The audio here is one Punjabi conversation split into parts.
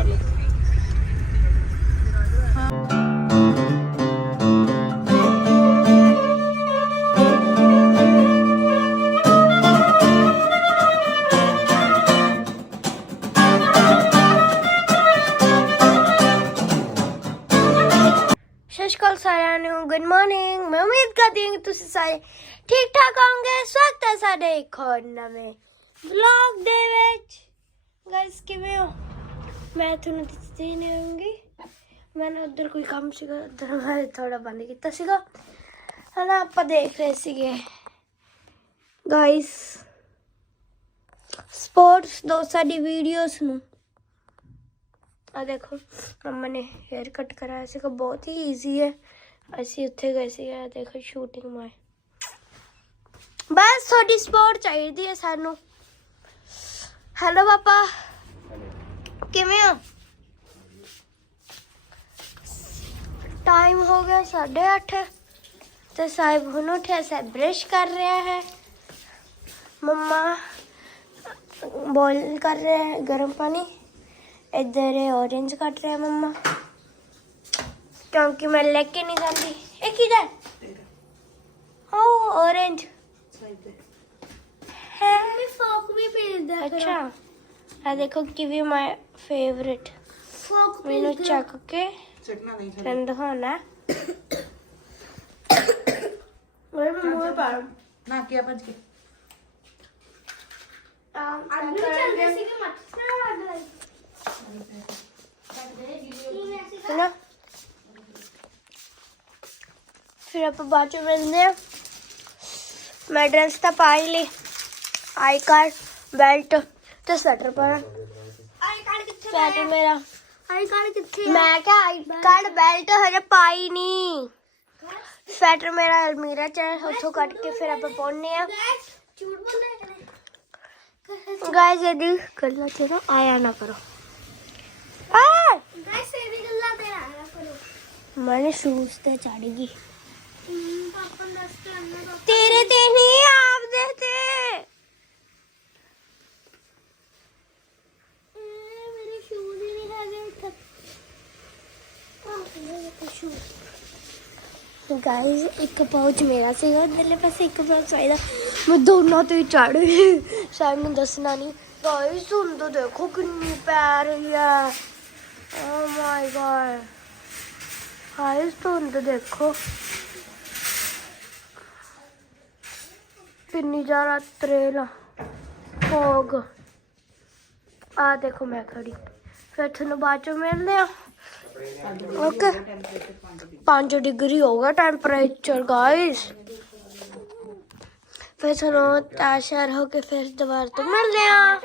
ਕਰ ਲਓ ਸਤਿ ਸ਼੍ਰੀ ਅਕਾਲ ਸਾਰਿਆਂ ਨੂੰ ਗੁੱਡ ਮਾਰਨਿੰਗ ਮੈਂ ਉਮੀਦ ਕਰਦੀ ਹਾਂ ਕਿ ਤੁਸੀਂ ਸਾਰੇ ਠੀਕ ਠਾਕ ਹੋਵੋਗੇ ਸਵਾਗਤ ਹੈ ਸਾਡੇ ਇੱਕ ਹੋਰ ਨਵੇਂ ਵਲੌਗ ਦੇ ਵਿੱਚ ਗਾਇਸ ਕਿਵੇਂ ਹੋ ਮੈਂ ਤੁਹਾਨੂੰ ਦੱਸਦੀ ਨਹੀਂ ਹੋਊਂਗੀ। ਮੈਂ ਨਾ ਉੱਧਰ ਕੋਈ ਕੰਮ ਸੀਗਾ, ਉੱਧਰ ਮੈਂ ਥੋੜਾ ਬੰਦ ਕੀਤਾ ਸੀਗਾ। ਹਨਾ, ਆਪਾਂ ਦੇਖ ਰਹੇ ਸੀਗੇ। ਗਾਇਸ ਸਪੋਰਟਸ ਦੋ ਸਾਡੀ ਵੀਡੀਓਸ ਨੂੰ। ਆ ਦੇਖੋ, ਮੰਮਾ ਨੇ ਹੇਅਰ ਕੱਟ ਕਰਾਇਆ ਸੀਗਾ, ਬਹੁਤ ਹੀ ਈਜ਼ੀ ਹੈ। ਅਸੀਂ ਉੱਥੇ ਗਏ ਸੀਗੇ ਆ ਦੇਖੋ ਸ਼ੂਟਿੰਗ ਮਾਈ ਬਸ ਤੁਹਾਡੀ ਸਪੋਰਟ ਚਾਹੀਦੀ ਹੈ ਸਾਨੂੰ। ਹੈਲੋ ਪਾਪਾ ਕਿਵੇਂ ਹੋ ਟਾਈਮ ਹੋ ਗਿਆ 8:30 ਤੇ ਸਾਹਿਬ ਹੁਣ ਉੱਠਿਆ ਸਾਹਿਬ ਬ੍ਰਸ਼ ਕਰ ਰਿਹਾ ਹੈ ਮੰਮਾ ਬੋਇਲ ਕਰ ਰਹੇ ਹੈ ਗਰਮ ਪਾਣੀ ਇੱਧਰ ਇਹ orange ਕੱਟ ਰਿਹਾ ਮੰਮਾ ਕਿਉਂਕਿ ਮੈਂ ਲੈ ਕੇ ਨਹੀਂ ਜਾਂਦੀ ਇਹ ਕਿਹਦਾ ਓ orange ਹੈ ਮੈਂ ਫੋਕ ਵੀ ਪੀਂਦਾ ਅੱਛਾ। ਆ ਦੇਖੋ ਕਿਵੀ ਮਾਈ ਫੇਵਰਿਟ ਫੋਕ ਮੈਨੂੰ ਚੱਕ ਕੇ ਚਟਨਾ ਨਹੀਂ ਤੈਨੂੰ ਦਿਖਾਉਣਾ। ਮੈਂ ਮੂੰਹ ਪਾ ਨਾ ਕੀ ਭੱਜ ਕੇ। ਆਲੂ ਚੱਲਦੇ ਸੀ ਕਿ ਮੱਛੀ। ਨਾ ਸੁਣਾ ਫਿਰ ਆਪਾਂ ਬਾਅਦ ਚ ਮਿਲਦੇ ਆ ਮੈਂ ਡਰੈਸ ਤਾਂ ਪਾ ਹੀ ਲਈ। ਆਈ ਕਾਰਡ ਬੈਲਟ ਤੇ ਸਵੈਟਰ ਪਾਣਾ ਆਈ ਕਾਰਡ ਕਿੱਥੇ ਸਵੈਟਰ ਮੇਰਾ। ਆਈ ਕਾਰਡ ਕਿੱਥੇ ਮੈਂ ਕਿਹਾ ਆਈ ਕਾਰਡ ਬੈਲਟ ਹਜੇ ਪਾਈ ਨਹੀਂ। ਸਵੈਟਰ ਮੇਰਾ ਅਲਮੀਰਾ ਚ ਉੱਥੋਂ ਕੱਟ ਕੇ ਫਿਰ ਆਪਾਂ ਪਾਉਣੇ ਆ ਝੂਠ ਬੋਲਦੇ ਗਾਇਸ ਇਹਦੀ ਗੱਲਾਂ ਚ ਨਾ ਆਇਆ ਨਾ ਕਰੋ। ਆ ਗਾਇਸ ਇਹ ਵੀ ਗੱਲਾਂ ਤੇ ਆਇਆ ਕਰੋ। ਮੈਨੇ ਸ਼ੂਜ਼ ਤੇ ਚੜ ਗਈ। ਨੂੰ ਤੇਰੇ ਤੇ ਨਹੀਂ ਆਪਦੇ ਤੇ ਇਹ ਮੇਰੇ ਸ਼ੂਜ਼ ਹੀ ਨਹੀਂ ਹੈਗੇ ਇੱਥੇ ਆਹ ਮੇਰੇ ਸ਼ੂਜ਼ ਗਾਇਸ ਇੱਕ ਪਾਉਚ ਮੇਰਾ ਸੀਗਾ ਇਧਰਲੇ ਪਾਸੇ ਇੱਕ ਪਾਉਚ ਚਾਹੀਦਾ ਮੈਂ ਦੋਨੋਂ ਤੇ ਚੜ ਗਈ। ਸ਼ਾਇਦ ਨੂੰ ਦੱਸਣਾ ਨਹੀਂ। ਗਾਇਸ ਸੁਣ ਤਾਂ ਦੇਖੋ ਕਿੰਨੀ ਪੈ ਰਹੀ ਹੈ ਓ ਮਾਈ ਗॉड ਗਾਇਸ ਧੁੰਦ ਦੇਖੋ। ਕਿੰਨੀ ਜ਼ਿਆਦਾ ਤਰੇਲ ਫੋਗ ਆ ਦੇਖੋ ਮੈਂ ਖੜੀ। ਫਿਰ ਤੁਹਾਨੂੰ ਬਾਅਦ ਚ ਮਿਲਦੇ ਆ। ਓਕੇ 5 ਡਿਗਰੀ ਹੋਗਾ ਟੈਂਪਰੇਚਰ ਗਾਇਸ ਫਿਰ ਤੁਹਾਨੂੰ ਤਾਸ਼ਰ ਹੋ ਕੇ ਫਿਰ ਦੁਬਾਰਾ ਤੋਂ ਮਿਲਦੇ ਆ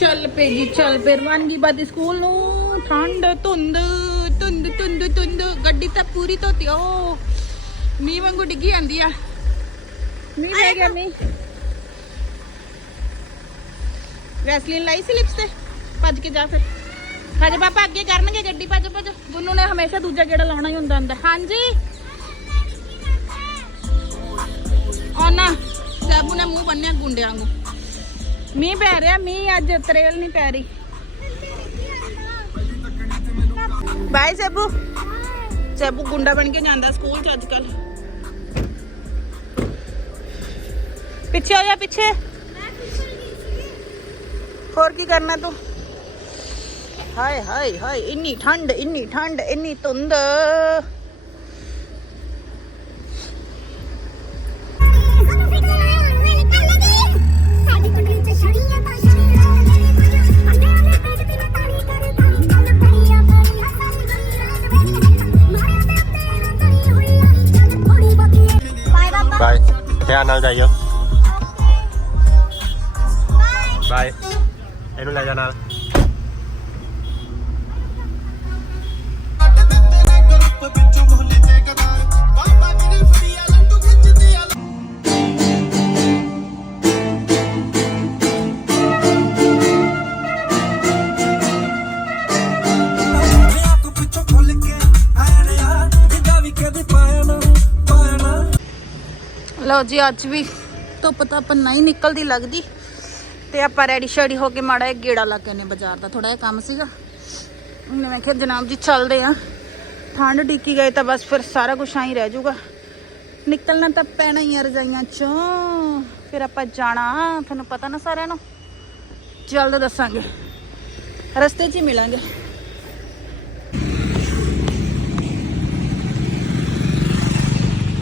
ਚੱਲ ਪੇ ਜੀ ਚੱਲ ਪੇ ਰਵਾਨਗੀ ਬਾਦੀ ਸਕੂਲ ਨੂੰ ਠੰਡ ਧੁੰਦ ਧੁੰਦ ਧੁੰਦ ਧੁੰਦ ਗੱਡੀ ਤਾਂ ਪੂਰੀ ਧੋਤੀ ਓ ਮੀਂਹ ਵਾਂਗੂ ਡਿੱਗੀ ਜਾਂਦੀ ਆ ਮੀਂਹ ਪੈ ਗਿਆ ਮੀਂਹ ਵੈਸਲੀਨ ਲਾਈ ਸੀ ਲਿਪਸ ਤੇ ਭੱਜ ਕੇ ਜਾ ਫਿਰ ਹਜੇ ਪਾਪਾ ਅੱਗੇ ਕਰਨਗੇ ਗੱਡੀ ਭੱਜ ਭੱਜ। ਗੁੰਨੂ ਨੇ ਹਮੇਸ਼ਾ ਦੂਜਾ ਗੇੜਾ ਲਾਉਣਾ ਹੀ ਹੁੰਦਾ ਅੰਦਰ। ਹਾਂਜੀ। ਆਨਾ ਸੈਬੂ ਨੇ ਮੂੰਹ ਬੰਨਿਆ ਗੁੰਡਿਆਂ ਵਾਂਗੂ ਮੀਂਹ ਪੈ ਰਿਹਾ ਮੀਂਹ ਅੱਜ ਤਰੇਲ ਨਹੀਂ ਪੈ ਰਹੀ। ਬਾਈ ਸੈਬੂ। ਸੈਬੂ ਗੁੰਡਾ ਬਣ ਕੇ ਜਾਂਦਾ ਸਕੂਲ ਚ ਅੱਜ ਕੱਲ ਪਿੱਛੇ ਹੋ ਜਾ ਪਿੱਛੇ। ਹੋਰ ਕੀ ਕਰਨਾ ਤੂੰ? ਹਾਏ ਹਾਏ ਹਾਏ ਇੰਨੀ ਠੰਡ ਇੰਨੀ ਠੰਡ ਇੰਨੀ ਧੁੰਦ ਸਾਡੀ ਕੁੰਡਲੀ ਚ ਛੜੀਆਂ ਤਾਂ ਛੜੀਆਂ ਅੰਡਿਆਂ ਦੇ ਲਓ ਜੀ, ਅੱਜ ਵੀ ਧੁੱਪ ਤਾਂ ਨਹੀਂ ਨਿਕਲਦੀ ਲੱਗਦੀ। ਤੇ ਆਪਾਂ ਰੈਡੀ ਸ਼ੈਡੀ ਹੋ ਕੇ ਮਾੜਾ ਜਿਹਾ ਗੇੜਾ ਲਾ ਕੇ ਨੇ ਬਾਜ਼ਾਰ ਦਾ ਥੋੜਾ ਜਿਹਾ ਕੰਮ ਸੀਗਾ। ਹੁਣ ਮੈਂ ਕਿਹਾ ਜਨਾਬ ਜੀ ਚੱਲਦੇ ਆ ਠੰਡ ਡਿੱਕੀ ਗਏ ਤਾਂ ਬਸ ਫਿਰ ਸਾਰਾ ਕੁਝ ਆਈ ਰਹਿ ਜਾਊਗਾ। ਨਿਕਲਣਾ ਤਾਂ ਪੈਣਾ ਹੀ ਆ ਰਜਾਈਆਂ ਚੋਂ। ਫਿਰ ਆਪਾਂ ਜਾਣਾ, ਤੁਹਾਨੂੰ ਪਤਾ ਨਾ ਸਾਰਿਆਂ ਨੂੰ। ਜਲਦ ਦੱਸਾਂਗੇ। ਰਸਤੇ 'ਚ ਹੀ ਮਿਲਾਂਗੇ।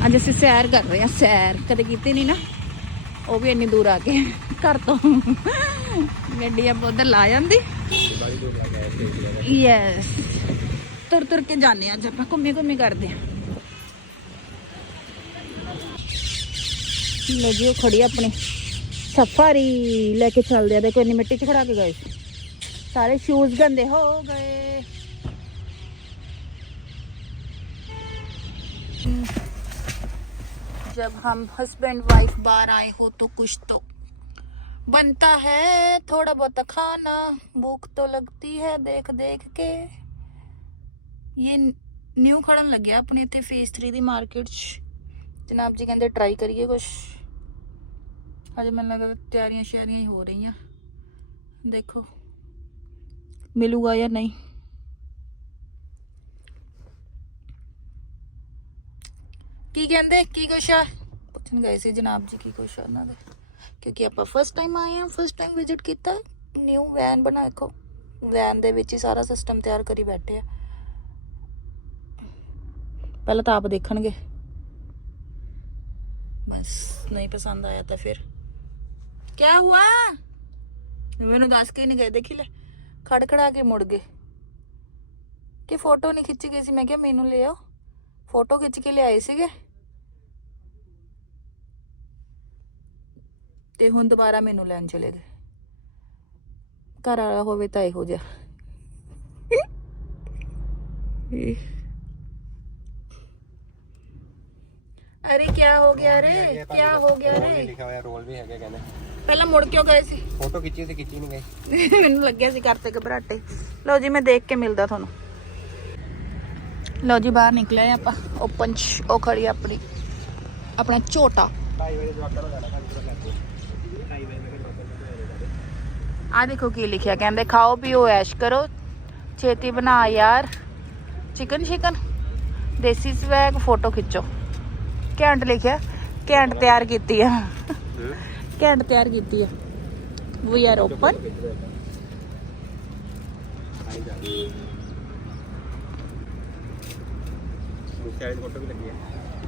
ਅੱਜ ਅਸੀਂ ਸੈਰ ਕਰ ਰਹੇ ਹਾਂ, ਸੈਰ। ਕਦੇ ਕੀਤੀ ਨਹੀਂ ਨਾ? ਉਹ ਵੀ ਇੰਨੀ ਦੂਰ ਆ ਕੇ। ਘਰ ਤੋਂ। ਗੱਡੀ ਆਪਾਂ ਉਧਰ ਲਾ ਜਾਂਦੀ। ਯੈਸ ਤੁਰ ਤੁਰ ਕੇ ਜਾਂਦੇ ਹਾਂ ਅੱਜ ਆਪਾਂ। ਘੁੰਮੇ ਘੁੰਮੇ ਕਰਦੇ ਹਾਂ। ਲੈ ਜੀ, ਉਹ ਖੜੀ ਆਪਣੀ। ਸਫਾਰੀ ਲੈ ਕੇ ਚੱਲਦੇ ਆ। ਦੇਖੋ, ਇੰਨੀ ਮਿੱਟੀ 'ਚ ਖੜਾ ਕੇ ਗਏ ਸਾਰੇ ਸ਼ੂਜ਼ ਗੰਦੇ ਹੋ ਗਏ। जब हम हस्बैंड वाइफ बाहर आए हो तो कुछ तो बनता है थोड़ा बहुत खाना भूख तो लगती है देख देख के ये ਨਿਊ ਖੜਨ ਲੱਗਿਆ ਆਪਣੇ ਇੱਥੇ ਫੇਸ 3 ਦੀ ਮਾਰਕੀਟ 'ਚ ਜਨਾਬ ਜੀ ਕਹਿੰਦੇ ਟਰਾਈ ਕਰੀਏ ਕੁਛ ਹਜੇ ਮੈਨੂੰ ਲੱਗਦਾ ਤਿਆਰੀਆਂ ਸ਼ਿਆਰੀਆਂ ਹੀ ਹੋ ਰਹੀਆਂ ਦੇਖੋ ਮਿਲੂਗਾ ਜਾਂ ਨਹੀਂ ਕੀ ਕਹਿੰਦੇ? ਕੀ ਕੁਛ ਆ? ਪੁੱਛਣ ਗਏ ਸੀ ਜਨਾਬ ਜੀ ਕੀ ਕੁਛ ਆ ਉਹਨਾਂ ਦੇ। ਕਿਉਂਕਿ ਆਪਾਂ ਫਸਟ ਟਾਈਮ ਆਏ ਆ ਫਸਟ ਟਾਈਮ ਵਿਜ਼ਿਟ ਕੀਤਾ ਨਿਊ ਵੈਨ ਬਣਾ ਦੇਖੋ ਵੈਨ ਦੇ ਵਿੱਚ ਹੀ ਸਾਰਾ ਸਿਸਟਮ ਤਿਆਰ ਕਰੀ ਬੈਠੇ ਆ। ਪਹਿਲਾਂ ਤਾਂ ਆਪ ਦੇਖਣਗੇ। ਬਸ, ਨਹੀਂ ਪਸੰਦ ਆਇਆ ਤਾਂ ਫਿਰ। ਕੀ ਹੁਆ? ਮੈਨੂੰ ਦੱਸ ਕੇ ਨਹੀਂ ਗਏ, ਦੇਖੀ ਲੈ। ਖੜਖੜਾ ਕੇ ਮੁੜ ਗਏ। ਕਿ ਫੋਟੋ ਨਹੀਂ ਖਿੱਚੀ ਗਈ ਸੀ, ਮੈਂ ਕਿਹਾ ਮੈਨੂੰ ਲਿਆਓ ਫੋਟੋ ਖਿੱਚ ਕੇ ਲਿਆਏ ਸੀਗੇ। ਤੇ ਹੁਣ ਦੁਬਾਰਾ ਮੈਨੂੰ ਲੈਣ ਚਲੇ ਗਏ। ਘਰ ਵਾਲਾ ਹੋਵੇ ਤਾਂ ਇਹੋ ਜਿਹਾ। ਅਰੇ ਕੀ ਹੋ ਗਿਆ ਰੇ? ਕੀ ਹੋ ਗਿਆ ਰੇ? ਲਿਖਿਆ ਹੋਇਆ ਰੋਲ ਵੀ ਹੈਗੇ ਕਹਿੰਦੇ। ਪਹਿਲਾਂ ਮੁੜ ਕਿਉਂ ਗਏ ਸੀ? ਫੋਟੋ ਖਿੱਚੀ ਸੀ ਖਿੱਚੀ ਨਹੀਂ ਗਈ। ਮੈਨੂੰ ਲੱਗਿਆ ਸੀ ਕਰਤੇ ਘਬਰਾਟੇ ਲਓ ਜੀ ਮੈਂ ਦੇਖ ਕੇ ਮਿਲਦਾ ਤੁਹਾਨੂੰ। ਲਓ ਜੀ ਬਾਹਰ ਨਿਕਲੇ ਆਪਾਂ। ਓਪਨ ਉਹ ਖੜੀ ਆਪਣੀ। ਆਪਣਾ ਝੋਟਾ। 2:30 ਵਜੇ ਜਵਾਕਾਂ ਨੂੰ ਜਾਣਾ ਆ ਦੇਖੋ ਕੀ ਲਿਖਿਆ ਕਹਿੰਦੇ ਖਾਓ ਪੀਓ ਐਸ਼ ਕਰੋ ਛੇਤੀ ਬਣਾ ਯਾਰ ਚਿਕਨ ਚਿਕਨ ਦੇਸੀ ਸਵੈਗ ਫੋਟੋ ਖਿੱਚੋ ਘੈਂਟ ਲਿਖਿਆ ਘੈਂਟ ਤਿਆਰ ਕੀਤੀ ਆ ਘੈਂਟ ਤਿਆਰ ਕੀਤੀ ਆ ਵੀ ਆਰ ਓਪਨ ਦੂਸਰੇ ਵਾਲੀ ਫੋਟੋ ਵੀ ਲੱਗੀ ਹੈ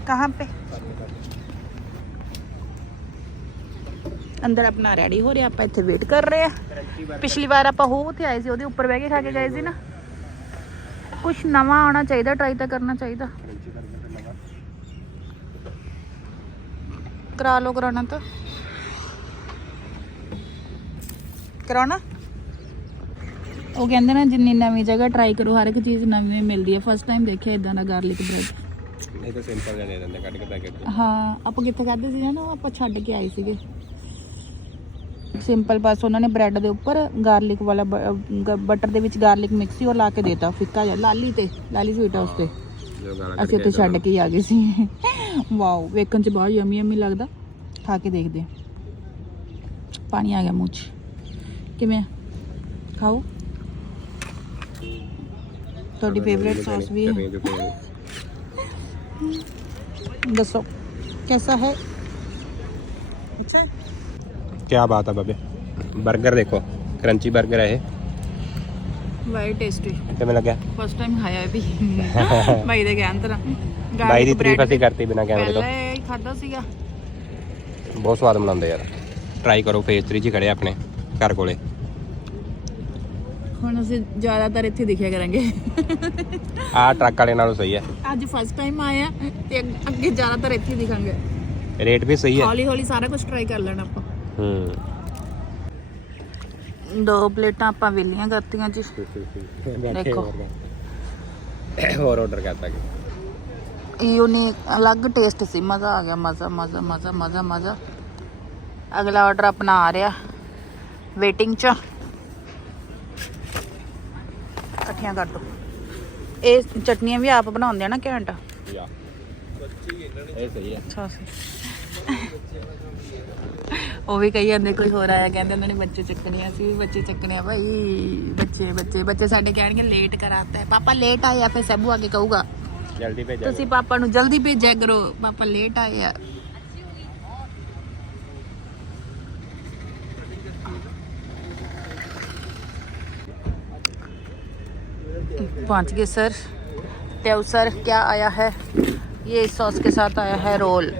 ਕਹਾਂ पे? ਅੰਦਰ ਆਪਣਾ ਰੈਡੀ ਹੋ ਰਿਹਾ ਆਪਾਂ ਇੱਥੇ ਵੇਟ ਕਰ ਰਹੇ ਆ ਪਿਛਲੀ ਵਾਰ ਆਪਾਂ ਹੋ ਉੱਥੇ ਆਏ ਸੀ ਉਹਦੇ ਉੱਪਰ ਬਹਿ ਕੇ ਖਾ ਕੇ ਗਏ ਸੀ ਨਾ। ਕੁਝ ਨਵਾਂ ਆਉਣਾ ਚਾਹੀਦਾ ਟਰਾਈ ਤਾਂ ਕਰਨਾ ਚਾਹੀਦਾ। ਕਰਾ ਲਓ ਕਰਾਉਣਾ ਤਾਂ। ਕਰਾਉਣਾ? ਉਹ ਕਹਿੰਦੇ ਨਾ ਜਿੰਨੀ ਨਵੀਂ ਜਗ੍ਹਾ ਟਰਾਈ ਕਰੋ ਹਰ ਇੱਕ ਚੀਜ਼ ਨਵੀਂ ਮਿਲਦੀ ਹੈ। ਫਸਟ ਟਾਈਮ ਦੇਖਿਆ ਇਦਾਂ ਦਾ ਗਾਰਲਿਕ ਬ੍ਰੈਡ ਇਹ ਤਾਂ ਸਿੰਪਲ ਜਿਹਾ ਦੇ ਦਿੰਦੇ ਕੱਢ ਕੇ ਪੈਕੇਟ ਹਾਂ ਆਪਾਂ ਕਿੱਥੇ ਖਾਦੇ ਸੀ ਨਾ ਆਪਾਂ ਛੱਡ ਕੇ ਆਏ ਸੀਗੇ। ਸਿੰਪਲ ਬਸ ਉਹਨਾਂ ਨੇ ਬ੍ਰੈਡ ਦੇ ਉੱਪਰ ਗਾਰਲਿਕ ਵਾਲਾ ਬਟਰ ਦੇ ਵਿੱਚ ਗਾਰਲਿਕ ਮਿਕਸੀ ਉਹ ਲਾ ਕੇ ਦੇਤਾ ਫਿੱਕਾ ਜਿਹਾ ਲਾਲੀ ਤੇ ਲਾਲੀ ਸਵੀਟ ਉਸ ਤੇ। ਅਸੀਂ ਉੱਥੇ ਛੱਡ ਕੇ ਆ ਗਏ ਸੀ। ਵਾਓ ਵੇਖਣ 'ਚ ਬਹੁਤ ਯਮੀ ਯਮੀ ਲੱਗਦਾ। ਖਾ ਕੇ ਦੇਖਦੇ ਪਾਣੀ ਆ ਗਿਆ ਮੂੰਹ 'ਚ। ਕਿਵੇਂ ਖਾਓ? ਤੁਹਾਡੀ ਫੇਵਰੇਟ ਸੌਸ ਵੀ ਹੈ। ਦੱਸੋ ਕਿਹਦਾ ਹੈ? ਅੱਛਾ। 버ਗਰ ਦੇਖੋ ਕਰੰਚੀ 버ਗਰ ਹੈ ਇਹ ਵਾਈ ਟੇਸਟੀ ਕਿਵੇਂ ਲੱਗਿਆ ਫਸਟ ਟਾਈਮ ਖਾਇਆ ਇਹ ਵੀ ਭਾਈ ਦੇ ਕਹਿਣ ਤਰ੍ਹਾਂ ਬਾਈ ਦੀ ਤਾਰੀਫ ਅਸੀਂ ਕਰਤੀ ਬਿਨਾ ਕੈਮਰੇ ਤੋਂ ਪਹਿਲਾਂ ਹੀ ਖਾਦਾ ਸੀਗਾ ਬਹੁਤ ਸਵਾਦ ਬਣਾਉਂਦੇ ਯਾਰ ਟਰਾਈ ਕਰੋ ਫੇਸ 3 ਚ ਖੜੇ ਆ ਆਪਣੇ ਘਰ ਕੋਲੇ ਹੁਣ ਅਸੀਂ ਜ਼ਿਆਦਾਤਰ ਇੱਥੇ ਦਿਖਿਆ ਕਰਾਂਗੇ। ਆਹ ਟਰੱਕ ਵਾਲੇ ਨਾਲੋਂ ਸਹੀ ਹੈ। ਅੱਜ ਫਸਟ ਟਾਈਮ ਆਏ ਆ ਤੇ ਅੱਗ- ਅੱਗੇ ਜ਼ਿਆਦਾਤਰ ਇੱਥੇ ਹੀ ਦਿਖਾਂਗੇ। ਰੇਟ ਵੀ ਸਹੀ ਹੈ। ਹੌਲੀ ਹੌਲੀ ਸਾਰਾ ਕੁਝ ਟਰਾਈ ਕਰ ਲੈਣਾ ਆਪਾਂ। ਹੂੰ। ਦੋ ਪਲੇਟਾਂ ਆਪਾਂ ਵੇਲੀਆਂ ਕਰਤੀਆਂ ਜੀ। ਦੇਖੋ। ਹੋਰ ਆਰਡਰ ਕਰਤਾ ਕਿ ਯੂਨੀਕ ਅਲੱਗ ਟੇਸਟ ਸੀ ਮਜ਼ਾ ਆ ਗਿਆ ਮਜ਼ਾ ਮਜ਼ਾ ਮਜ਼ਾ ਮਜ਼ਾ ਮਜ਼ਾ। ਅਗਲਾ ਆਰਡਰ ਆਪਣਾ ਆ ਰਿਹਾ ਵੇਟਿੰਗ ਚ। ਇਕੱਠੀਆਂ ਕਰ ਦੋ। ਇਹ ਚਟਨੀਆਂ ਵੀ ਆਪ ਬਣਾਉਂਦੇ ਆ ਨਾ ਘੈਂਟ। ਯਾ। ਇਹ ਸਹੀ ਹੈ ਅੱਛਾ। ਉਹ ਵੀ ਕਹੀ ਜਾਂਦੇ ਕੋਈ ਹੋਰ ਆਇਆ ਕਹਿੰਦੇ ਉਹਨਾਂ ਨੇ ਬੱਚੇ ਚੱਕਣੇ ਆ, ਅਸੀਂ ਵੀ ਬੱਚੇ ਚੱਕਣੇ ਆ ਭਾਈ ਬੱਚੇ ਬੱਚੇ ਬੱਚੇ ਸਾਡੇ ਕਹਿਣਗੇ ਲੇਟ ਕਰਾਤਾ ਹੈ ਪਾਪਾ ਲੇਟ ਆਏ ਆ ਫਿਰ ਸਭੂ ਆ ਕੇ ਕਹੂਗਾ ਜਲਦੀ ਭੇਜਾਂਗੇ ਤੁਸੀਂ ਪਾਪਾ ਨੂੰ ਜਲਦੀ ਭੇਜਿਆ ਕਰੋ ਪਾਪਾ ਲੇਟ ਆਏ ਆ पहुंच गए सर टेव सर क्या आया है ये इस सॉस के साथ आया है रोल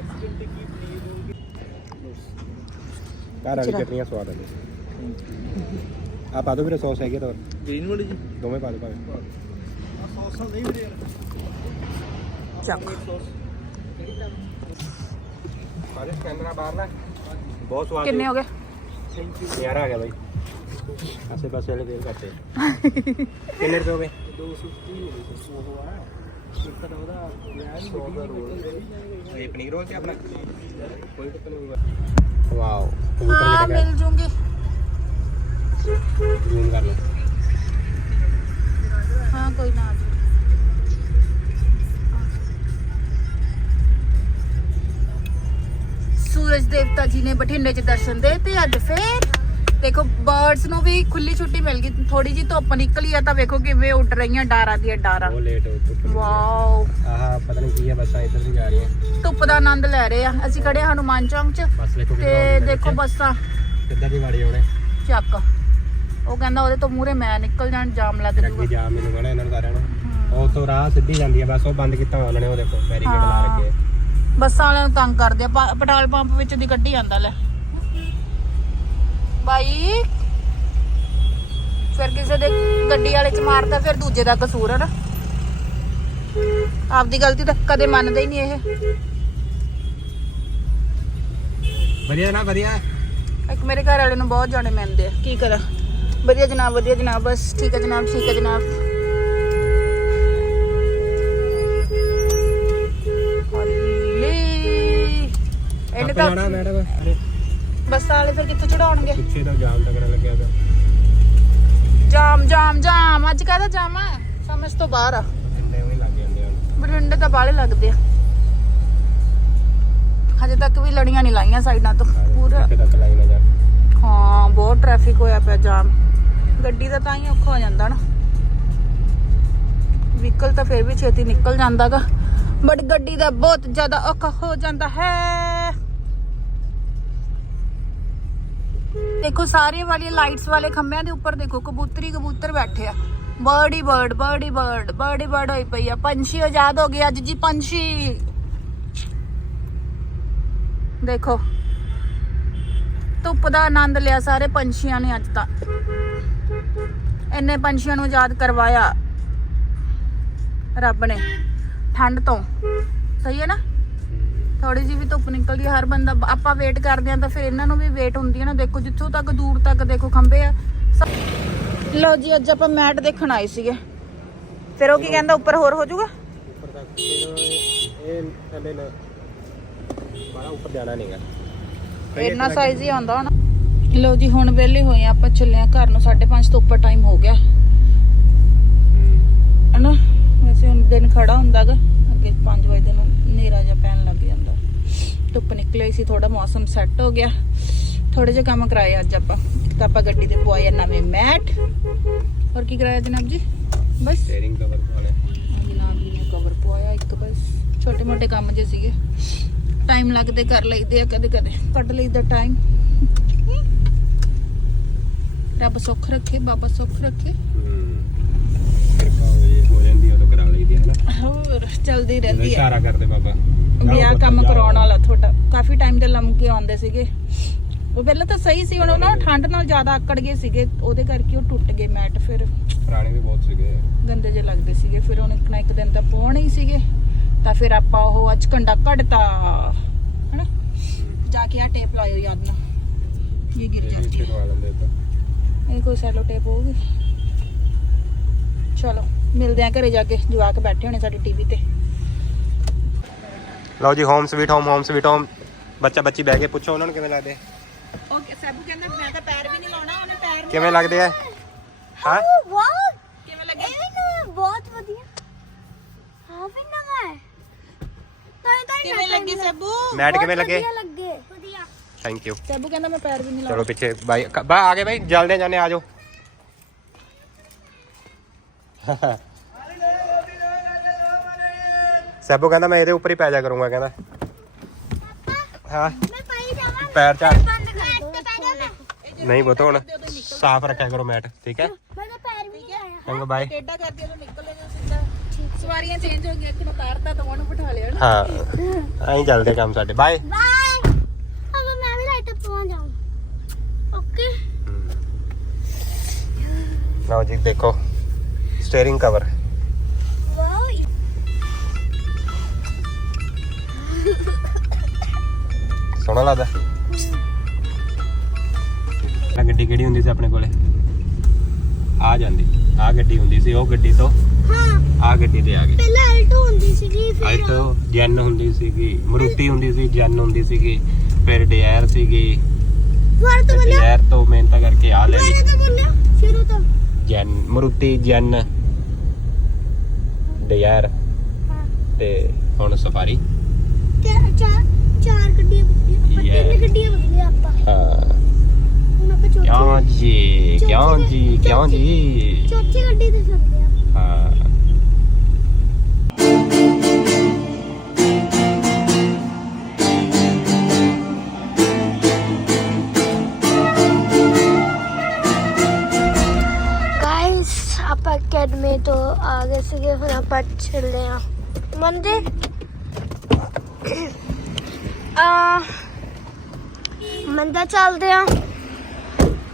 ਘਰ ਵਾਲੀ ਚਟਨੀਆਂ ਸਵਾਦ ਆਉਂਦੀ ਆ ਪਾ ਦੋ ਵੀਰੇ ਸੌਸ ਹੈਗੀ ਤਾਂ। ਗ੍ਰੀਨ ਵਾਲੀ ਜੀ। ਦੋਵੇਂ ਪਾ ਦੋ ਭਾਵੇਂ ਸੌਸਾਂ ਨਹੀਂ ਵੀਰੇ ਚੱਕ। ਸਾਰੇ ਕੈਮਰਾ ਬਾਹਰ ਨਾ। ਬਹੁਤ ਸਵਾਦ ਕਿੰਨੇ ਹੋ ਗਏ? ਯਾਰ ਆ ਗਿਆ ਬਾਈ। ਆਸੇ ਪਾਸੇ ਵਾਲੇ ਦੇਰ ਕੱਟੇ ਕਿੰਨੇ ਰੁਪਏ ਹੋ ਗਏ? ਹੋ ਗਏ ਸੋ ਹੋ ਇੱਕ ਤਾਂ ਉਹਦਾ ਇਹ ਪਨੀਰ ਹੋ ਗਿਆ ਆਪਣਾ? ਕੋਈ ਟਿੱਪਣੀ ਹੋਊਗਾ ਹਾਂ ਕੋਈ ਨਾ ਸੂਰਜ ਦੇਵਤਾ ਜੀ ਨੇ ਬਠਿੰਡੇ ਚ ਦਰਸ਼ਨ ਦੇ ਤੇ ਅੱਜ ਫੇਰ ਦੇਖੋ ਬਰਡਸ ਨੂੰ ਵੀ ਖੁੱਲੀ ਛੁੱਟੀ ਮਿਲ ਗਈ। ਥੋੜੀ ਜੀ ਧੁੱਪ ਨਿਕਲੀ ਆ ਤਾਂ ਵੇਖੋ ਕਿਵੇਂ ਉੱਡ ਰਹੀਆਂ ਡਾਰਾਂ ਦੀਆਂ ਡਾਰਾਂ। ਬਹੁਤ ਲੇਟ ਹੋ ਚੁੱਕੇ ਵਾਓ ਆਹ ਪਤਾ ਨਹੀਂ ਕੀ ਆ ਬੱਸਾਂ ਇੱਧਰ ਦੀ ਜਾ ਰਹੀਆਂ। ਧੁੱਪ ਦਾ ਆਨੰਦ ਲੈ ਰਹੇ ਆ। ਅਸੀਂ ਖੜੇ ਹਨੂਮਾਨ ਚੌਂਕ 'ਚ। ਤੇ ਦੇਖੋ ਬੱਸਾਂ। ਕਿੱਧਰ ਦੀ ਵਾੜੀ ਆਉਣੇ। ਚੱਕ। ਉਹ ਕਹਿੰਦਾ ਉਹਦੇ ਤੋਂ ਮੂਹਰੇ ਮੈਂ ਨਿਕਲ ਜਾਣ ਜਾਮ ਲੱਗ ਜੂਗਾ। ਜਾ ਮੈਨੂੰ ਕਹਣਾ ਇਹਨਾਂ ਨੂੰ ਸਾਰਿਆਂ ਨੂੰ। ਉਹ ਤੋਂ ਰਾਹ ਸਿੱਧੀ ਜਾਂਦੀ ਆ ਬਸ ਉਹ ਬੰਦ ਕੀਤਾ ਉਹਨਾਂ ਨੇ ਉਹ ਦੇਖੋ ਬੈਰੀਕੇਡ ਲਾ। ਰੱਖੇ ਬੱਸਾਂ ਵਾਲਿਆਂ ਨੂੰ ਤੰਗ ਕਰਦੇ ਆ। ਪ- ਪੈਟਰੋਲ ਪੰਪ ਵਿੱਚ ਦੀ ਕੱਢੀ ਜਾਂਦਾ ਲੈ। ਬਾਈ। ਫਿਰ ਕਿਸੇ ਦੇ ਗੱਡੀ ਵਾਲੇ ਚ ਮਾਰਦਾ ਫਿਰ ਦੂਜੇ ਦਾ ਕਸੂਰ ਹੈ ਨਾ। ਆਪਦੀ ਗਲਤੀ ਤਾਂ ਕਦੇ ਮੰਨਦੇ ਹੀ ਨਹੀਂ ਇਹ। ਵਧੀਆ ਨਾ ਵਧੀਆ। ਇੱਕ ਮੇਰੇ ਘਰ ਵਾਲੇ ਨੂੰ ਬਹੁਤ ਜਾਣੇ ਮੰਨਦੇ ਆ। ਕੀ ਕਰਾਂ? ਵਧੀਆ ਜਨਾਬ ਵਧੀਆ ਜਨਾਬ ਬਸ ਠੀਕ ਹੈ ਜਨਾਬ ਠੀਕ ਹੈ ਜਨਾਬ। ਹੌਲੀ। ਇਹਨੇ ਤਾਂ ਜਾਣਾ ਮੈਡਮ। ਅਰੇ ਬੱਸਾਂ ਵਾਲੇ ਫਿਰ ਕਿੱਥੇ ਚੜਾਉਣਗੇ? ਪਿੱਛੇ ਤੋਂ ਜਾਮ ਤੱਕਣ ਲੱਗਿਆ ਪਿਆ। ਜਾਮ ਜਾਮ ਜਾਮ। ਅੱਜ ਕਾਹਦਾ ਜਾਮ ਆ? ਸਮਝ ਤੋਂ ਬਾਹਰ ਆ। ਇੰਨੇ ਵੀ ਲੱਗ ਜਾਂਦੇ ਹਨ ਬਰਿੰਡੇ ਤਾਂ ਬਾਹਲੇ ਲੱਗਦੇ ਆ। ਹਜੇ ਤੱਕ ਵੀ ਲੜੀਆਂ ਨਹੀਂ ਲਾਈਆਂ ਸਾਈਡਾਂ ਤੋਂ। ਪੂਰਾ ਕਿੱਥੇ ਤੱਕ ਲਾਈ ਨਾ ਜਾ। ਹਾਂ ਬਹੁਤ ਟ੍ਰੈਫਿਕ ਹੋਇਆ ਪਿਆ ਜਾਮ। ਗੱਡੀ ਦਾ ਤਾਂ ਹੀ ਔਖਾ ਹੋ ਜਾਂਦਾ ਨਾ। ਵਹੀਕਲ ਤਾਂ ਫਿਰ ਵੀ ਛੇਤੀ ਨਿਕਲ ਜਾਂਦਾਗਾ। ਬਟ ਗੱਡੀ ਦਾ ਬਹੁਤ ਜ਼ਿਆਦਾ ਔਖਾ ਹੋ ਜਾਂਦਾ ਹੈ। ਦੇਖੋ ਸਾਰੇ ਵਾਲੀ ਲਾਈਟਸ ਵਾਲੇ ਖੰਭਿਆਂ ਦੇ ਉੱਪਰ ਦੇਖੋ, ਕਬੂਤਰੀ ਕਬੂਤਰ ਬੈਠੇ ਆ। ਬਰਡ ਹੀ ਬਰਡ ਬਰਡ ਹੀ ਬਰਡ ਬਰਡ ਹੀ ਬਰਡ ਹੋਈ ਪਈ ਆ। ਪੰਛੀ ਆਜ਼ਾਦ ਹੋ ਗਏ ਅੱਜ ਜੀ, ਪੰਛੀ। ਦੇਖੋ, ਧੁੱਪ ਦਾ ਆਨੰਦ ਲਿਆ ਸਾਰੇ ਪੰਛੀਆਂ ਨੇ ਅੱਜ ਤਾਂ। ਇੰਨੇ ਪੰਛੀਆਂ ਨੂੰ ਆਜ਼ਾਦ ਕਰਵਾਇਆ ਰੱਬ ਨੇ। ਠੰਡ ਤੋਂ। ਸਹੀ ਹੈ ਨਾ? ਥੋੜੀ ਜਿਹੀ ਵੀ ਧੁੱਪ ਨਿਕਲਦੀ ਹੈ ਹਰ ਬੰਦਾ ਆਪਾਂ ਵੇਟ ਕਰਦੇ ਆ ਤਾਂ ਫਿਰ ਇਹਨਾਂ ਨੂੰ ਵੀ ਵੇਟ ਹੁੰਦੀ ਹੈ ਨਾ ਦੇਖੋ ਜਿੱਥੋਂ ਤੱਕ ਦੂਰ ਤੱਕ ਦੇਖੋ ਖੰਭੇ ਆ। ਲਓ ਜੀ ਅੱਜ ਆਪਾਂ ਮੈਟ ਦੇਖਣ ਆਏ ਸੀਗੇ। ਫਿਰ ਉਹ ਕੀ ਕਹਿੰਦਾ ਉੱਪਰ ਹੋਰ ਹੋ ਜਾਊਗਾ? ਉੱਪਰ ਤੱਕ ਇਹ ਥੱਲੇ ਨਾ ਬੜਾ ਉੱਪਰ ਜਾਣਾ ਨਹੀਂਗਾ ਇੰਨਾ ਸਾਈਜ਼ ਹੀ ਆਉਂਦਾ ਹੁਣ। ਲਓ ਜੀ ਹੁਣ ਵਿਹਲੇ ਹੋਏ ਆ ਆਪਾਂ ਚੱਲੇ ਆ ਘਰ ਨੂੰ। 5:30 ਤੋਂ ਉੱਪਰ ਟਾਈਮ ਹੋ ਗਿਆ। ਹਨਾ? ਵੈਸੇ ਹੁਣ ਦਿਨ ਖੜਾ ਹੁੰਦਾਗਾ। ਅੱਗੇ 5 ਵਜੇ ਨੂੰ ਹਨੇਰਾ ਜਿਹਾ ਪੈਣ ਲੱਗ ਜਾਂਦਾ। ਧੁੱਪ ਨਿਕਲੀ ਸੀ ਥੋੜਾ ਮੌਸਮ ਸੈੱਟ ਹੋ ਗਿਆ। ਥੋੜੇ ਜਿਹੇ ਕੰਮ ਕਰਾਏ ਅੱਜ ਆਪਾਂ। ਇੱਕ ਤਾਂ ਆਪਾਂ ਗੱਡੀ ਤੇ ਪਵਾਏ ਆ ਨਵੇਂ ਮੈਟ। ਹੋਰ ਕੀ ਕਰਾਇਆ ਜਨਾਬ ਜੀ? ਬਸ। ਸਟੀਅਰਿੰਗ ਕਵਰ ਵਾਲੇ ਜਨਾਬ ਜੀ ਨੇ ਕਵਰ ਪਵਾਇਆ ਇੱਕ ਬਸ। ਛੋਟੇ ਮੋਟੇ ਕੰਮ ਜੇ ਸੀਗੇ। ਟਾਈਮ ਲੱਗਦੇ ਕਰ ਲਈਦੇ ਆ ਕਦੇ ਕਦੇ। ਕੱਢ ਲਈਦਾ ਟਾਈਮ ਰੱਬ ਸੁੱਖ ਰੱਖੇ ਬਾਬਾ ਸੁੱਖ ਰੱਖੇ। ਹੂੰ। ਕਿਰਪਾ ਹੋਈ ਹੋ ਜਾਂਦੀ ਹੈ ਹੋਰ ਚਲਦੀ ਰਹਿੰਦੀ ਆ ਇਸ਼ਾਰਾ ਕਰਦੇ ਬਾਬਾ। ਵਿਆਹ ਕੰਮ ਕਰਾਉਣ ਵਾਲਾ ਤੁਹਾਡਾ। ਕਾਫੀ ਟਾਈਮ ਦੇ ਲੰਮਕੇ ਆਉਂਦੇ ਸੀਗੇ। ਉਹ ਪਹਿਲਾਂ ਤਾਂ ਸਹੀ ਸੀ ਹੁਣ ਉਹਨਾਂ ਠੰਡ ਨਾਲ ਜ਼ਿਆਦਾ ਆਕੜ ਗਏ ਸੀਗੇ। ਉਹਦੇ ਕਰਕੇ ਉਹ ਟੁੱਟ ਗਏ ਮੈਟ ਫਿਰ ਪੁਰਾਣੇ ਵੀ ਬਹੁਤ ਸੀਗੇ। ਗੰਦੇ ਜਿਹੇ ਲੱਗਦੇ ਸੀਗੇ। ਫਿਰ ਉਹਨੇ ਇੱਕ ਨਾ ਇੱਕ ਦਿਨ ਤਾਂ ਪਾਉਣੇ ਹੀ ਸੀਗੇ। ਤਾਂ ਫਿਰ ਆਪਾਂ ਉਹ ਅੱਜ ਕੰਡਾ ਕੱਢਤਾ ਹਨਾ? ਜਾ ਕੇ ਆ ਟੇਪ ਲਾਇਓ ਯਾਦ ਨਾਲ। ਇਹ ਗਿਰ ਇਹ ਵੀ ਜਾਂਦੀ ਇੱਥੇ ਲਵਾ ਲੈਂਦੇ ਤਾਂ। ਇਹ ਕੋਈ ਸੈਲੋ ਟੇਪ ਹੋਊਗੀ। ਚਲੋ। ਮਿਲਦੇ ਆ ਘਰੇ ਜਾ ਕੇ ਜਵਾਕ ਬੈਠੇ ਹੋਣੇ ਸਾਡੇ ਟੀਵੀ ਤੇ। ਲਓ ਜੀ home sweet home home sweet home ਬੱਚਾ ਬੱਚੀ ਬਹਿ ਕੇ ਪੁੱਛੋ ਉਹਨਾਂ ਨੂੰ ਕਿਵੇਂ ਲੱਗਦੇ। ਓਕੇ ਸੈਬੂ ਕਹਿੰਦਾ ਮੈਂ ਤਾਂ ਪੈਰ ਵੀ ਨਹੀਂ ਲਾਉਣਾ ਉਹਨੇ ਪੈਰ ਕਿਵੇਂ ਲੱਗਦੇ ਆ? ਹਾਂ? ਵਾਹ ਕਿਵੇਂ ਲੱਗੇ? ਇਹ ਵੀ ਨਵਾਂ ਬਹੁਤ ਵਧੀਆ। ਹਾਂ ਵੀ ਨਵਾਂ ਹੈ। ਤਾਂ ਤਾਂ ਕਿਵੇਂ ਲੱਗੇ ਸੈਬੂ? ਮੈਟ ਕਿਵੇਂ ਲੱਗੇ? ਵਧੀਆ ਲੱਗੇ। ਥੈਂਕ ਯੂ ਸੈਬੂ ਕਹਿੰਦਾ ਮੈਂ ਪੈਰ ਵੀ ਨਹੀਂ ਚਲੋ ਪਿੱਛੇ ਬਾਈ ਬਾ ਆ ਗਏ ਬਾਈ ਜਲਦੇ ਜਾਣੇ ਆ ਜਾਓ। ਸੈਬੂ ਕਹਿੰਦਾ ਮੈਂ ਇਹਦੇ ਉੱਪਰ ਹੀ ਪੈ ਜਾ ਕਰੂੰਗਾ ਕਹਿੰਦਾ। ਹਾਂ। ਮੈਂ ਪਾਈ ਜਾਵਾਂ ਪੈਰ ਝਾੜ ਬੰਦ ਕਰ ਦੋ ਨਹੀਂ ਬੋਤੋ ਹੁਣ ਸਾਫ਼ ਰੱਖਿਆ ਕਰੋ ਮੈਟ ਠੀਕ ਹੈ? ਮੈਂ ਤਾਂ ਪੈਰ ਵੀ ਨਹੀਂ ਆਇਆ ਚੰਗਾ ਬਾਏ ਟੇਡਾ ਕਰਦੀ ਉਹਨੂੰ ਨਿਕਲੇ ਜੋ ਸਿੱਧਾ। ਸਵਾਰੀਆਂ ਚੇਂਜ ਹੋ ਗਈਆਂ ਇੱਕ ਨੂੰ ਤਾਰਤਾ ਤਾਂ ਉਹਨੂੰ ਬਿਠਾ ਲਿਆ ਨਾ ਹਾਂ ਐਂ ਚੱਲਦੇ ਕੰਮ ਸਾਡੇ ਬਾਏ ਬਾਏ ਅਬ ਮੈਂ ਵੀ ਲਾਈਟ ਪਹੁੰਚ ਜਾਊਂ ਓਕੇ ਲਓ ਜੀ ਦੇਖੋ। ਸਟੀਅਰਿੰਗ ਕਵਰ ਵਾਓ ਸੋਹਣਾ ਲੱਗਦਾ। ਆ ਗੱਡੀ ਕਿਹੜੀ ਹੁੰਦੀ ਸੀ ਆਪਣੇ ਕੋਲੇ? ਆ ਜਾਂਦੀ। ਆ ਗੱਡੀ ਹੁੰਦੀ ਸੀ ਉਹ ਗੱਡੀ ਤੋਂ ਹਾਂ। ਆ ਗੱਡੀ ਤੇ ਆ ਗਏ। ਪਹਿਲਾਂ ਅਲਟੋ ਹੁੰਦੀ ਸੀਗੀ ਫਿਰ ਆਲਟੋ ਜੈਨ ਹੁੰਦੀ ਸੀਗੀ ਮਰੂਤੀ ਹੁੰਦੀ ਸੀ ਜੈਨ ਹੁੰਦੀ ਸੀਗੀ ਫਿਰ ਡਿਜ਼ਾਇਰ ਸੀਗੀ। ਦੁਬਾਰਾ ਤੋਂ ਬੋਲਿਓ ਡਿਜ਼ਾਇਰ ਤੋਂ ਮਿਹਨਤ ਕਰਕੇ ਆ ਲੈ ਲਈ। ਦੁਬਾਰਾ ਤੋਂ ਬੋਲਿਓ ਸ਼ੁਰੂ ਤੋਂ। ਜੈਨ ਮਰੂਤੀ ਜੈਨ ਡਿਜ਼ਾਇਰ ਤੇ ਹੁਣ ਸਫਾਰੀ। ਚਾਰ ਚਾਰ ਗੱਡੀਆਂ Yeah. ਤਿੰਨ ਗੱਡੀਆਂ ਬਦਲੀਆਂ ਆਪਾਂ। ਹਾਂ। ਹੁਣ ਆਪਾਂ ਚੌਥੀ ਕਿਉਂ ਜੀ ਕਿਉਂ ਜੀ ਕਿਉਂ ਜੀ। ਚੌਥੀ ਗੱਡੀ ਤੇ ਚੱਲਦੇ ਆ। ਹਾਂ। ਆਪਾਂ ਚੱਲੇ ਆ। ਮੰਦਿਰ ਆ ਮੰਦਿਰ ਚੱਲਦੇ ਆ।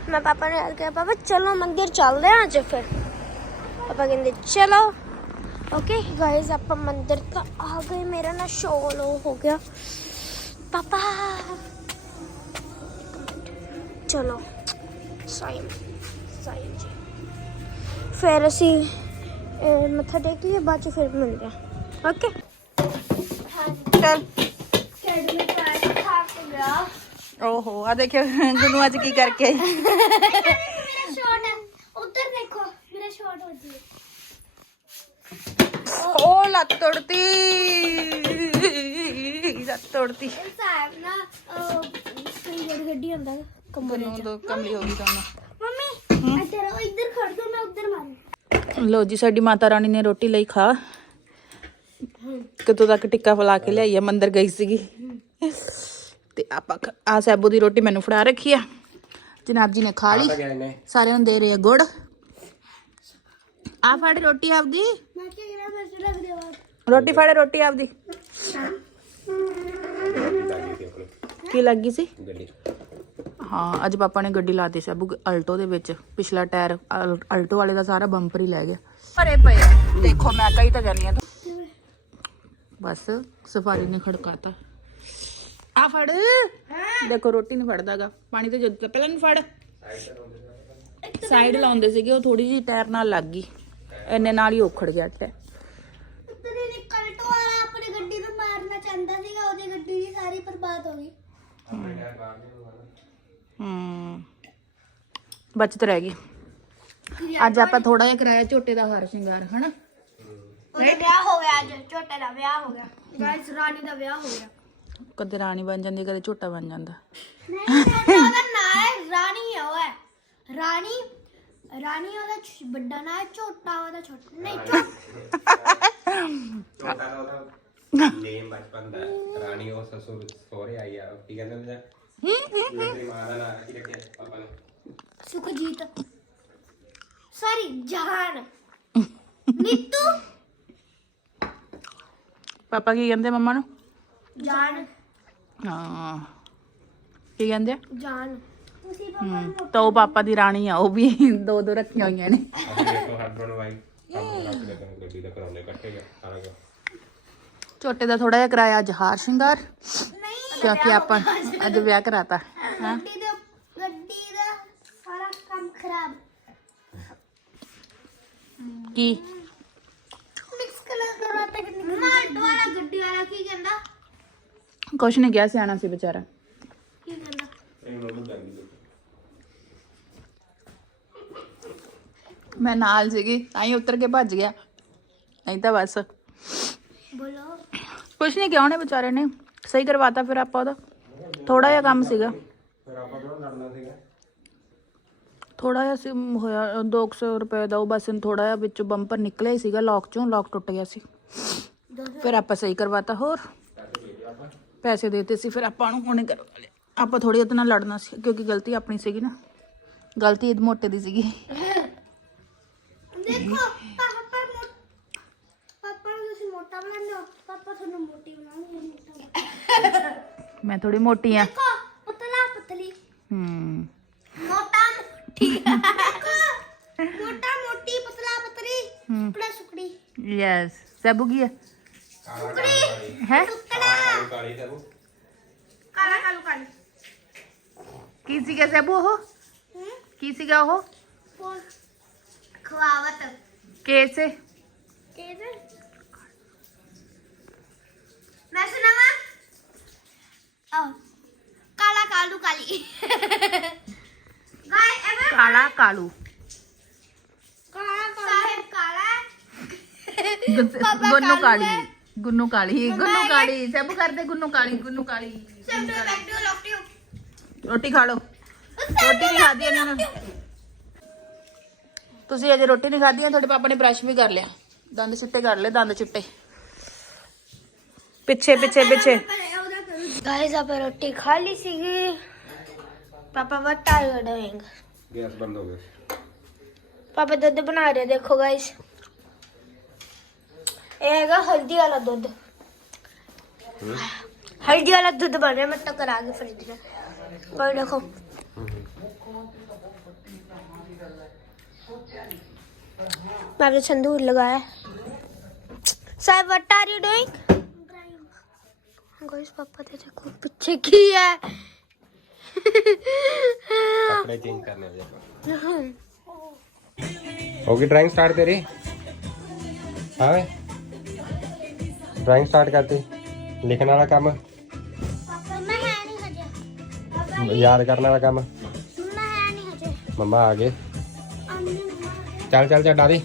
ਮੈਂ ਪਾਪਾ ਨੇ ਕਿਹਾ, ਪਾਪਾ, ਚਲੋ ਮੰਦਿਰ ਚੱਲਦੇ ਆ ਅੱਜ ਫਿਰ। ਪਾਪਾ ਕਹਿੰਦੇ, ਚਲੋ। ਓਕੇ ਗਾਇਸ ਆਪਾਂ ਮੰਦਿਰ ਤਾਂ ਆ ਗਏ। ਮੇਰਾ ਨਾ ਸ਼ੋਅ ਲੋ ਹੋ ਗਿਆ। ਪਾਪਾ! ਚਲੋ। ਸਾਈਨ ਸਾਈਨ ਜੀ। ਫਿਰ ਅਸੀਂ ਮੱਥਾ ਟੇਕ ਲਈਏ ਬਾਅਦ ਚ ਫਿਰ ਮਿਲਦੇ ਹਾਂ ਓਕੇ ਚੱਲ। ਓਹੋ ਆ ਦੇਖਿਓ ਗੁੰਨੂ ਅੱਜ ਕੀ ਕਰਕੇ ਆਈ। ਮੇਰਾ ਸ਼ਾਟ ਉੱਧਰ ਦੇਖੋ ਮੇਰਾ ਸ਼ਾਟ ਹੋ ਜੀ ਉਹ ਲੱਤ ਤੋੜਤੀ। ਲੱਤ ਤੋੜਤੀ। ਸਾਹਿਬ ਨਾ ਕਈ ਵਾਰ ਗੱਡੀ ਆਉਂਦਾ ਕਮਲੀ ਹੋ ਗਈ ਤੁਹਾਨੂੰ ਮੰਮੀ ਇੱਧਰ ਇੱਧਰ ਖੜ ਦੋ ਮੈਂ ਉੱਧਰ ਮਾਰੂ ਲੋ ਜੀ ਸਾਡੀ ਮਾਤਾ ਰਾਣੀ ਨੇ ਰੋਟੀ ਲਈ ਖਾ। ਕਿਤੋਂ ਤੱਕ ਟਿੱਕਾ ਫਲਾ ਕੇ ਲਿਆਈ ਆ ਮੰਦਰ ਗਈ ਸੀਗੀ। ਤੇ ਆਪਾਂ ਆ ਸੈਬੋ ਦੀ ਰੋਟੀ ਮੈਨੂੰ ਫੜਾ ਰੱਖੀ ਆ। ਜਨਾਬ ਜੀ ਨੇ ਖਾ ਲਈ। ਸਾਰਿਆਂ ਨੂੰ ਦੇ ਰਹੇ ਆ ਗੁੜ। ਆ ਫੜ ਰੋਟੀ ਆਪਦੀ। ਰੋਟੀ ਫੜ ਰੋਟੀ ਆਪਦੀ। ਕੀ ਲੱਗੀ ਸੀ? ਹਾਂ ਅੱਜ ਪਾਪਾ ਨੇ ਗੱਡੀ ਲਾਤੀ ਸੀ ਅਬੂ ਅਲਟੋ ਦੇ ਵਿੱਚ। ਪਿਛਲਾ ਟਾਇਰ ਅਲ- ਅਲਟੋ ਵਾਲੇ ਦਾ ਸਾਰਾ ਬੰਪਰ ਹੀ ਲੈ ਗਿਆ। ਭਰੇ ਪਏ। ਦੇਖੋ ਮੈਂ ਕਹੀ ਤਾਂ ਜਾਨੀ ਆ ਬਸ ਸਫਾਰੀ ਨੇ ਖੜਕਾਤਾ। ਆ ਫੜ। ਦੇਖੋ ਰੋਟੀ ਨਹੀਂ ਫੜਦਾਗਾ। ਪਾਣੀ ਤੇ ਜਦ ਪਹਿਲਾਂ ਨਹੀਂ ਫੜ। ਸਾਈਡ ਲਾਉਂਦੇ ਸੀਗੇ ਉਹ ਥੋੜੀ ਜਿਹੀ ਟਾਇਰ ਨਾਲ ਲੱਗ ਗਈ। ਇੰਨੇ ਨਾਲ ਹੀ ਉਖੜ ਗਿਆ ਟੈ ਤੇਰੇ ਨੇ ਕਲਟੋ ਵਾਲਾ ਆਪਣੀ ਗੱਡੀ ਨੂੰ ਮਾਰਨਾ ਚਾਹੁੰਦਾ ਸੀਗਾ ਉਹਦੀ ਗੱਡੀ ਦੀ ਸਾਰੀ ਬਰਬਾਦ ਹੋ ਗਈ। ਹੂੰ। ਬਚਤ ਰਹਿ ਗਈ। ਅੱਜ ਆਪਾਂ ਥੋੜਾ ਜਿਹਾ ਕਰਾਇਆ ਝੋਟੇ ਦਾ ਹਾਰ ਸ਼ਿੰਗਾਰ ਹਨਾ? ਉਹਦਾ ਵਿਆਹ ਹੋ ਗਿਆ ਅੱਜ ਛੋਟੇ ਦਾ ਵਿਆਹ ਹੋ ਗਿਆ। ਗਾਇਸ ਰਾਣੀ ਦਾ ਵਿਆਹ ਹੋ ਗਿਆ। ਕਦੇ ਰਾਣੀ ਬਣ ਜਾਂਦੀ ਕਦੇ ਝੋਟਾ ਬਣ ਜਾਂਦਾ। ਨਹੀਂ ਉਹਦਾ ਨਾਂ ਹੈ ਰਾਣੀ ਹੈ ਉਹ ਹੈ। ਰਾਣੀ ਰਾਣੀ ਉਹਦਾ ਛ- ਵੱਡਾ ਨਾਂ ਹੈ ਛੋਟਾ ਉਹਦਾ ਛੋਟਾ ਨਹੀਂ ਛੋਟਾ ਨੇਮ ਬਚਪਨ ਦਾ ਰਾਣੀ ਉਹ ਸਸੁਰ ਸੋਹਰੇ ਆਈ ਆ ਕੀ ਕਹਿੰਦੇ ਹੁੰਦੇ ਆ? ਦਾ ਨਾਮ ਕੀ ਰੱਖਿਆ ਪਾਪਾ ਨੇ ਸੁਖਜੀਤ। ਸਾਰੀ ਜਹਾਨ ਨੀਤੂ ਪਾਪਾ ਕੀ ਕਹਿੰਦੇ ਮੰਮਾ ਨੂੰ? ਜਾਨ। ਹਾਂ। ਕੀ ਕਹਿੰਦੇ? ਆ? ਜਾਨ। ਤੁਸੀਂ ਹਮ, ਤਾਂ ਉਹ ਪਾਪਾ ਦੀ ਰਾਣੀ ਆ ਉਹ ਵੀ ਦੋ ਦੋ ਰੱਖੀਆਂ ਹੋਈਆਂ ਨੇ। ਗੱਡੀ ਦਾ ਥੋੜਾ ਜਿਹਾ ਕਰਾਇਆ ਅੱਜ ਹਾਰ ਸ਼ਿੰਗਾਰ। ਕਿਉਂਕਿ ਆਪਾਂ ਅੱਜ ਵਿਆਹ ਕਰਾਤਾ ਹਾਂ ਗੱਡੀ ਦਾ ਗੱਡੀ ਦਾ ਸਾਰਾ ਕੰਮ ਖਰਾਬ ਕੀ ਮਿਕਸ ਕਲਰ ਕਰਾ ਤੱਕ ਨਿਕਲ ਮਾਲਟ ਵਾਲਾ ਗੱਡੀ ਵਾਲਾ ਕੀ ਕਹਿੰਦਾ ਕੁਛ ਨਹੀਂ ਗਿਆ ਸਿਆਣਾ ਸੀ ਵਿਚਾਰਾ ਕੀ ਕਹਿੰਦਾ ਮੈਂ ਨਾਲ ਸੀਗੀ ਤਾਂ ਹੀ ਉਤਰ ਕੇ ਭੱਜ ਗਿਆ ਨਹੀਂ ਤਾਂ ਬਸ ਬੋਲੋ ਕੁਛ ਨਹੀਂ ਕਿਹਾ ਉਹਨੇ ਵਿਚਾਰੇ ਨੇ ਸਹੀ ਕਰਵਾਤਾ ਫਿਰ ਆਪਾਂ ਉਹਦਾ। ਥੋੜਾ ਜਿਹਾ ਕੰਮ ਸੀਗਾ। ਫਿਰ ਆਪਾਂ ਕਿਉਂ ਲੜਨਾ ਸੀਗਾ ਥੋੜਾ ਜਿਹਾ ਸੀ, ਹੋਇਆ 200 ਰੁਪਏ ਦਾ, ਉਹ ਬਸ ਥੋੜਾ ਜਿਹਾ ਵਿੱਚੋਂ ਬੰਪਰ ਨਿਕਲਿਆ ਹੀ ਸੀਗਾ ਲੌਕ ਚੋਂ ਲੌਕ ਟੁੱਟ ਗਿਆ ਸੀ। ਫਿਰ ਆਪਾਂ ਸਹੀ ਕਰਵਾਤਾ, ਹੋਰ? ਪੈਸੇ ਦੇਤੇ ਸੀ, ਫਿਰ ਆਪਾਂ ਨੂੰ ਹੁਣੇ ਕਰਵਾ ਲਿਆ। ਆਪਾਂ ਥੋੜੀ ਉਹਦੇ ਨਾਲ ਲੜਨਾ ਸੀ, ਕਿਉਂਕਿ ਗਲਤੀ ਆਪਣੀ ਸੀਗੀ ਨਾ। ਗਲਤੀ ਇਹ ਮੋਟੇ ਦੀ ਸੀਗੀ। ਦੇਖੋ, ਪਾਪਾ ਪਾਪਾ ਨੂੰ ਤੁਸੀਂ ਮੋਟਾ ਬਣਾਉਂਦੇ ਹੋ, ਪਾਪਾ ਤੁਹਾਨੂੰ ਮੋਟੀ ਬਣਾਉਣਗੇ ਮੋਟਾ ਮੈਂ ਥੋੜੀ ਮੋਟੀ ਆ ਦੇਖੋ ਪਤਲਾ ਪਤਲੀ ਹੂੰ ਮੋਟਾ ਮੋਟੀ ਮੋਟਾ ਮੋਟੀ ਪਤਲਾ ਪਤਲੀ ਹੂੰ ਸੁਕੜਾ ਸੁਕੜੀ ਯੈਸ ਸਬੂ ਕੀ ਹੈ ਕਾਲਾ ਕਾਲੀ ਹੈ ਕਾਲੀ ਕਾਲੀ ਤੇ ਉਹ ਕਾਲਾ ਕਾਲੂ ਕਾਲੀ ਕੀ ਸੀਗਾ ਸਬੂ ਉਹ ਹੂੰ ਕੀ ਸੀਗਾ ਉਹ ਕੋਲ ਖਵਾਵਤ ਕੇਸੇ ਕਿਹਦੇ ਮੈਂ ਸੁਣਾਵਾ ਆ ਕਾਲਾ ਕਾਲੂ ਕਾਲੀ ਗਾਇ ਐਵੇਂ ਕਾਲਾ ਕਾਲੂ ਕਾਲਾ ਸਾਹਿਬ ਕਾਲਾ ਗੁੰਨੂ ਕਾਲੀ ਗੁੰਨੂ ਕਾਲੀ ਗੁੰਨੂ ਕਾਲੀ ਸਬੂ ਕਰਦੇ ਗੁੰਨੂ ਕਾਲੀ ਗੁੰਨੂ ਕਾਲੀ ਸਭ ਤੋਂ ਬੈਠੋ ਲੋਕਟਿਓ ਰੋਟੀ ਖਾ ਲਓ ਰੋਟੀ ਨਹੀਂ ਖਾਦੀ ਇਹਨਾਂ ਨੇ ਤੁਸੀਂ ਅਜੇ ਰੋਟੀ ਨਹੀਂ ਖਾਦੀ ਤੁਹਾਡੇ ਪਾਪਾ ਨੇ ਬ੍ਰਸ਼ ਵੀ ਕਰ ਲਿਆ। ਦੰਦ ਚਿੱਟੇ ਕਰ ਲਏ ਦੰਦ ਚਿੱਟੇ। ਪਿੱਛੇ ਪਿੱਛੇ ਪਿੱਛੇ। गाइस अब रोटी खा ली सी पापा बता रहे गैस बंद हो गया पापा दूध बना रहे देखो गाइस। ये है हल्दी वाला दूध। हम्म। हल्दी वाला दूध बन रहा है मतलब करा के फ्रिज में। पर देखो। मैंने संदूर लगाया। साहब what are you doing guys पापा तो देखो पीछे की है ਕੱਪੜੇ ਚੇਂਜ ਕਰਨੇ ਹੋਏ ਆਪਾਂ ਹੋ ਗਈ ਡਰਾਇੰਗ ਸਟਾਰਟ ਤੇਰੀ ਹਾਂ ਵੇ ਡਰਾਇੰਗ ਸਟਾਰਟ ਕਰਤੀ ਲਿਖਣ ਵਾਲਾ ਕੰਮ पापा मैं है नहीं हजे ਯਾਦ ਕਰਨ ਵਾਲਾ ਕੰਮ मैं है नहीं हजे ਮੰਮਾ ਆ ਗਏ अम्मी मम्मा ਚੱਲ ਚੱਲ ਚੱਲ ਡਾਦੀ